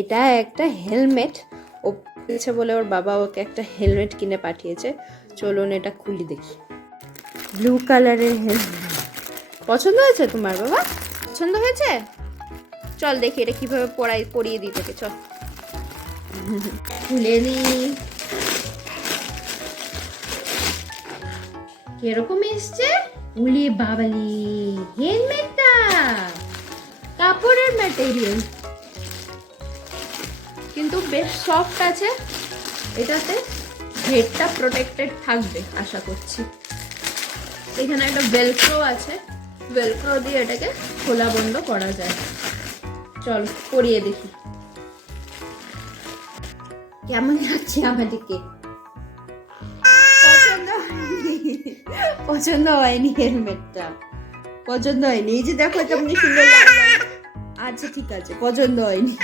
এটা একটা হেলমেট। ও পেয়েছে বলে ওর বাবা ওকে একটা হেলমেট কিনে পাঠিয়েছে। চলুন এটা খুলি দেখি। ব্লু কালারের হেলমেট পছন্দ হয়েছে তোমার বাবা? পছন্দ হয়েছে? চল দেখি এটা কিভাবে পরিয়ে দিই তোকে, চল খুলে নি। কিরকম এসছে? উলি বাবালি, হেলমেটটা কাপড়ের ম্যাটেরিয়াল, কিন্তু বেশ সফট আছে। এটাতে হেডটা প্রোটেক্টেড থাকবে আশা করছি। এখানে একটা ভেলক্রো আছে, ভেলক্রো দিয়ে এটাকে খোলা বন্ধ করা যায়। চল পরিয়ে দেখি কেমন লাগছে আমাদেরকে। পছন্দ হয়নি হেলমেটটা, পছন্দ হয়নি। এই যে দেখো কেমন সুন্দর লাগলো। আচ্ছা ঠিক আছে, পছন্দ হয়নি।